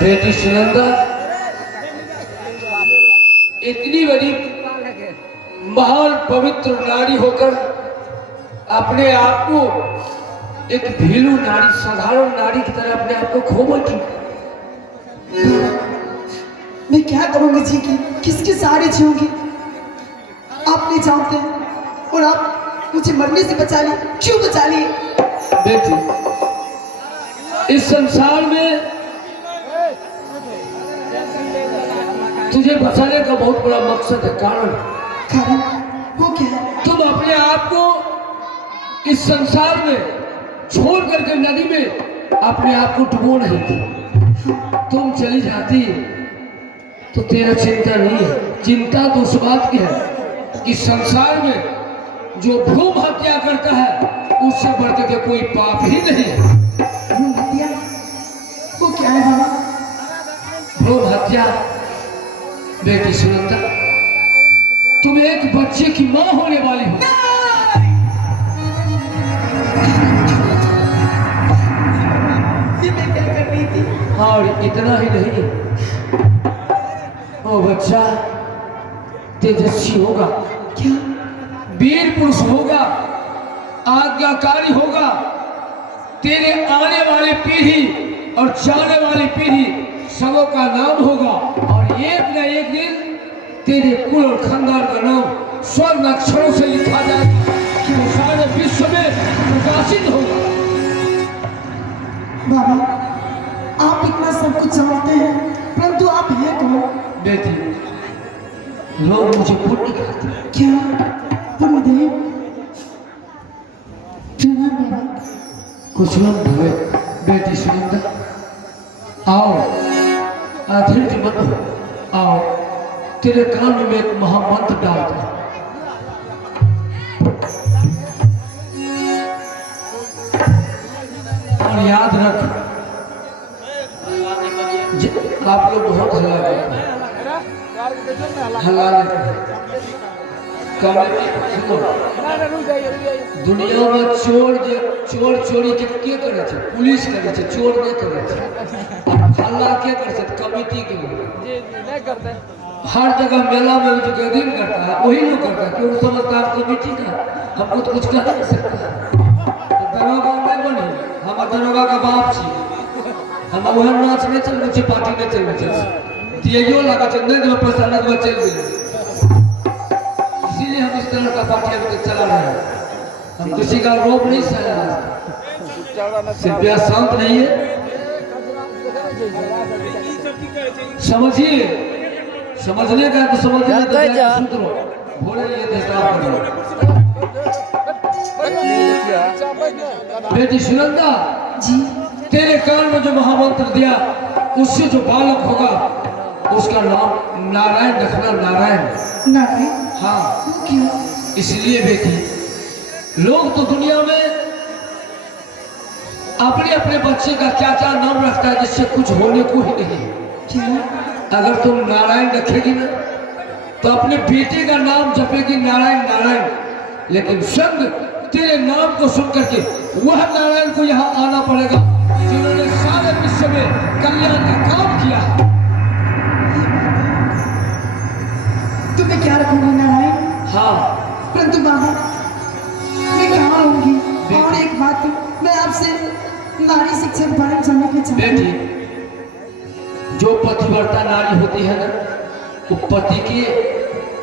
बेटी सुनंदा इतनी बड़ी महान पवित्र नारी होकर अपने आप को एक भीलू नारी, साधारण नारी की तरह अपने आप को खो बैठी। मैं क्या करूंगी जी की, किसके सहारे जीऊंगी? आप नहीं जानते और आप मुझे मरने से बचा ली, क्यों बचा ली? बेटी, इस संसार में तुझे बचाने का बहुत बड़ा मकसद है। कारण वो क्या है? तुम अपने आप को इस संसार में छोड़ करके नदी में अपने आप को डुबो नहीं थी। तुम चली जाती तो तेरा चिंता नहीं है। चिंता तो उस बात की है कि संसार में जो भ्रूण हत्या करता है उससे बढ़ के कोई पाप ही नहीं है। भ्रूण हत्या? वो क्या है बाबा? भ्रूण हत्या बेटी सुनंदा, तुम एक बच्चे की मां होने वाली हो। ये मैं क्या कर रही थी? और इतना ही नहीं, वो बच्चा तेजस्वी होगा, क्या? वीर पुरुष होगा, आज्ञाकारी होगा। तेरे आने वाली पीढ़ी और जाने वाली पीढ़ी सबों का नाम होगा और एक न एक दिन तेरे कुल और खानदान का नाम स्वर्ण अक्षरों से लिखा जाएगा कि वो सारे विश्व में प्रकाशित होगा। बाबा, आप इतना सब कुछ जानते हैं, परंतु आप ये कहो। बेटी, लोग मुझे पुण्य कहते हैं। क्या पुण्य देव? प्रणाम बाबा। कुछ लोग भवे। बेटी सुनंदा, आओ, धीरज मत हो, आओ, तेरे कान में एक महामंत्र डालता हूं। और याद रख, आप लोग बहुत हल्ला करते हैं, हल्ला नहीं करते। दुनिया में चोर चोरी के करे छे? पुलिस करे छे, चोर नहीं करे छे। हल्ला के करे छे? कमिटी के लोग। हर जगह मेला में जो गैदरिंग करता है वही लोग करता है, क्यों समझता है कमिटी का? हमको तो कुछ कह नहीं सकता। दरोगा नहीं बनी, हम दरोगा का बाप छी। हम वह नाच नहीं चल छे, पार्टी नहीं चल छे, दियो लगा छे, नहीं देवे पैसा नहीं देवे चल गए। इसीलिए हम इस तरह का पार्टी अभी तक चला रहे हैं। हम किसी का रोप नहीं सहा, सिर्फ शांत नहीं है। समझिए, समझने का तो समझने का सूत्र भोले ये बेटी सुनंदा जी, तेरे कान में जो महामंत्र दिया उससे जो बालक होगा उसका नाम नारायण रखना। नारायण। नारायण? हाँ। क्यों? इसलिए बेटी, लोग तो दुनिया में अपने अपने बच्चे का क्या क्या नाम रखता है जिससे कुछ होने को ही नहीं। क्या? अगर तुम नारायण रखेगी ना तो अपने बेटे का नाम जपेगी नारायण नारायण, लेकिन संग तेरे नाम को सुन करके वह नारायण को यहाँ आना पड़ेगा जिन्होंने सारे विश्व में कल्याण का काम किया। तुम्हें क्या रखूंगी नारायण? हाँ। परंतु बाबा, मैं कहाँ रहूंगी? और एक बात, मैं आपसे नारी शिक्षा के बारे में जानना चाहती हूँ। बेटी, जो पतिव्रता नारी होती है ना वो पति के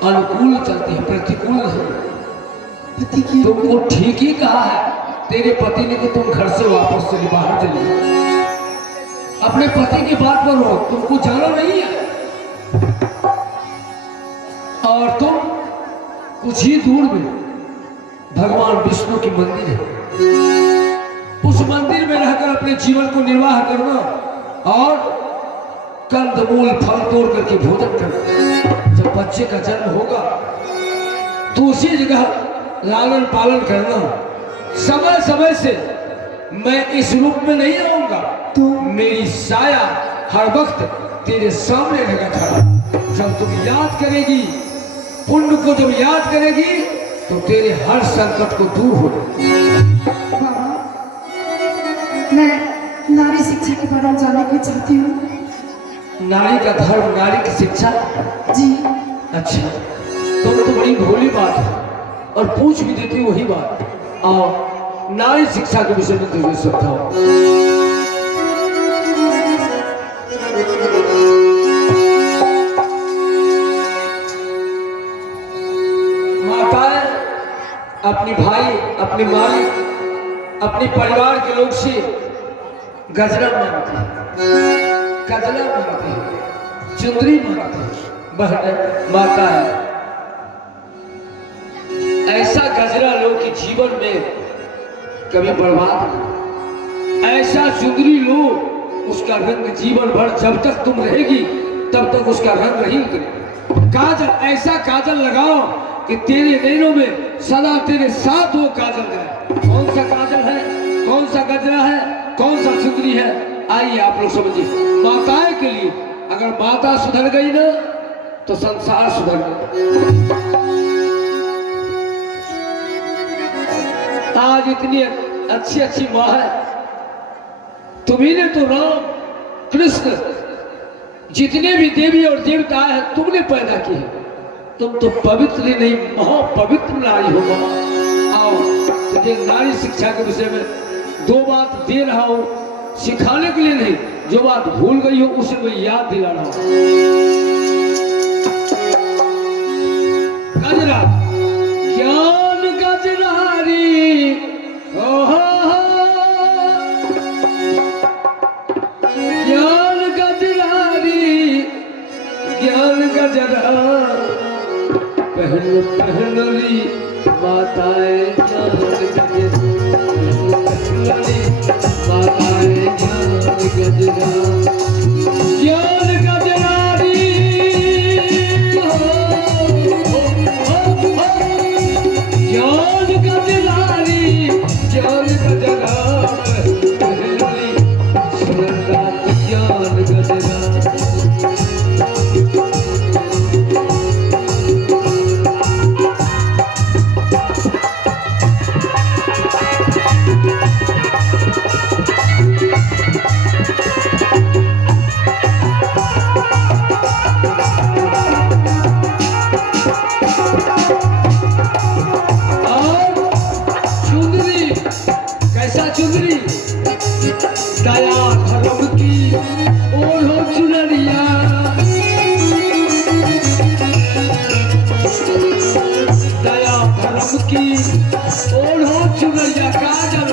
अनुकूल चलती है, प्रतिकूल नहीं। पति की? तुमको ठीक ही कहा है तेरे पति ने कि तुम घर से वापस चली, बाहर चली। अपने पति की बात पर हो, तुमको जाना नहीं है। और तुम कुछ ही दूर में भगवान विष्णु की मंदिर है, उस मंदिर में रहकर अपने जीवन को निर्वाह करना और कंदमूल फल तोड़ करके भोजन करना। जब बच्चे का जन्म होगा तो उसी जगह लालन पालन करना। समय समय से मैं इस रूप में नहीं आऊंगा तो मेरी साया हर वक्त तेरे सामने लगा खड़ा। जब तुम याद करेगी, पुण्य को जब याद करेगी तो तेरे हर संकट को दूर हो। बाबा, मैं नारी शिक्षा के बारे में जानना चाहती हूँ। नारी का धर्म, नारी की शिक्षा। जी अच्छा, तुम तो बड़ी भोली बात है और पूछ भी देती वही बात। आओ नारी शिक्षा के विषय में तुझे समझाओ। माताएं अपनी भाई, अपनी माई, अपने परिवार के लोग से गजरा मांगती है, गजरा मांगती है, चुंदरी मांगती है। बहन माता है, ऐसा गजरा लो कि जीवन में कभी बर्बाद हो, ऐसा चुंदरी लो उसका रंग जीवन भर जब तक तुम रहेगी तब तक उसका रंग नहीं उतरेगा। काजल, ऐसा काजल लगाओ कि तेरे नैनों में सदा तेरे साथ वो काजल जाए। कौन सा काजल है, कौन सा गजरा है, कौन सा चुंदरी है, आइए आप लोग समझिए। माताएं के लिए अगर माता सुधर गई ना तो संसार सुधर गया। आज इतनी अच्छी अच्छी माँ है, तुम्ही ने तो राम कृष्ण जितने भी देवी और देवता है तुमने पैदा किए, तुम तो पवित्र नहीं महापवित्र नारी हो माँ। आओ तुझे नारी शिक्षा के विषय में दो बात दे रहा हूं, सिखाने के लिए नहीं, जो बात भूल गई हो उसे मैं याद दिला रहा हूं। गजरा, ज्ञान गजरारी, ओहो ज्ञान गजरारी, ज्ञान गजरा पहन पहनरी माताएं ज्ञान गजरारी, माताएं ज्ञान गजरा, ज्ञान गजरारी, ज्ञान गजरारी, ज्ञान गजरा पहनरी सुरंगात ज्ञान गजरा। चुनरी दया धर्म की ओढ़ो चुनरिया, दया धर्म की ओढ़ो चुनरिया। काजल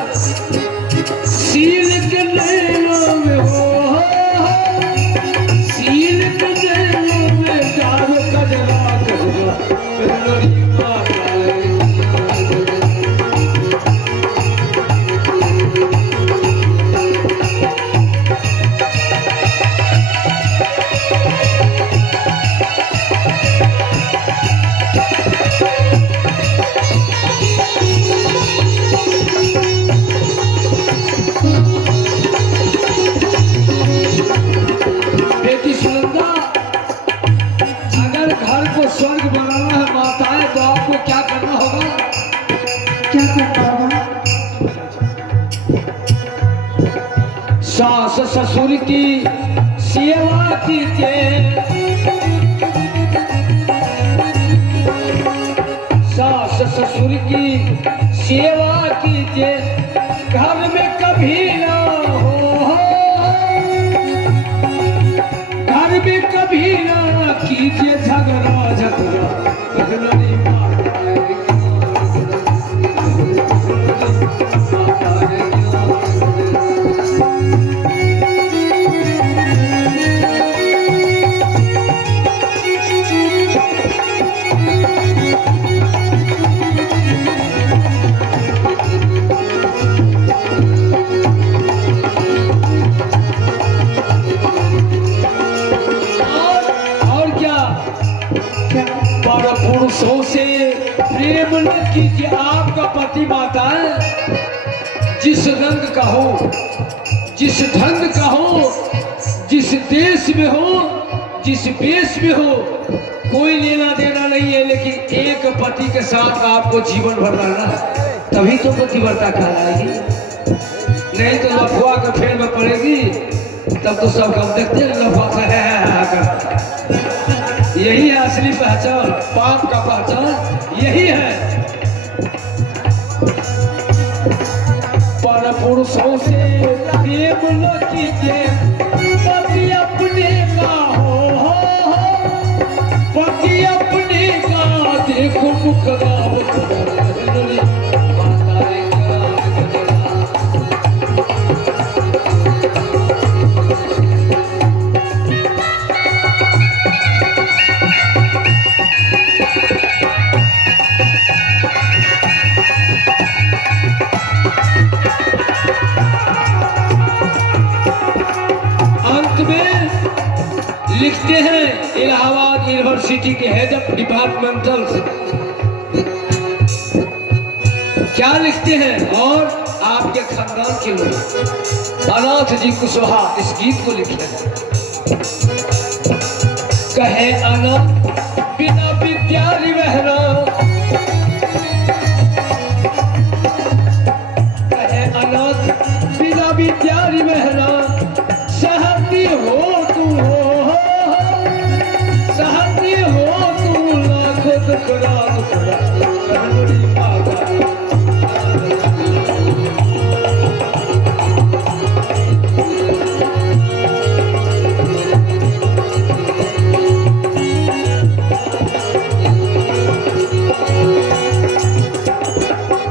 सील के नैनों में हो, सील के नैनों में डालो गजरा गजरा पहनरी माताएं। स्वर्ग बनाना है माताएं तो आपको क्या करना होगा? क्या करना होगा? सास ससुर की सेवा कीजिए, सास ससुर की सेवा कीजिए, घर में कभी ना हो, घर में कभी ना कीजिए झगड़ा झगड़ा पहनरी माताएं। पुरुषों से प्रेम न कीजिए, आपका पति माता है जिस रंग का हो, जिस ढंग का हो, जिस देश में हो, जिस वेश में हो, कोई लेना देना नहीं है, लेकिन एक पति के साथ आपको जीवन भर रहना है, तभी तो पतिव्रता कहलाएगी, नहीं तो लफुआ के फेर में पड़ेगी। तब तो सब हम देखते हैं लफाफा है यही है असली पहचान, पाप का पहचान यही है। पर पुरुषों से प्रेम न कीजिए, पति अपने का हो, पति अपने का देखो मुखरा लिखते हैं इलाहाबाद यूनिवर्सिटी के हेड ऑफ डिपार्टमेंटल क्या लिखते हैं, और आपके खानदान के लोग अनाथ जी कुशवाहा इस गीत को लिखे कहे अनाथ बिना विद्या बहना, कहे अनाथ बिना विद्या बहना, सहती हो तू हो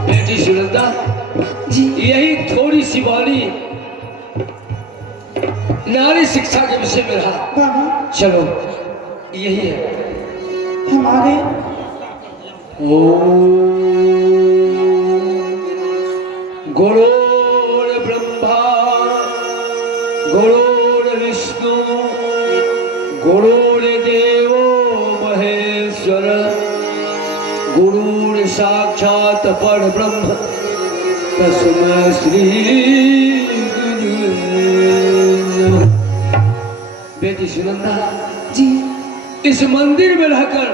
बेटी सुनंदा जी, यही थोड़ी सी वाणी नारी शिक्षा के विषय में रहा। बाबा चलो यही है हमारे गुरुर् ब्रह्मा गुरुर्विष्णु गुरुर्देवो महेश्वर गुरुर् साक्षात् परब्रह्म तस्मै श्री गुरुवे नमः। बेटी सुनंदा जी, इस मंदिर में रहकर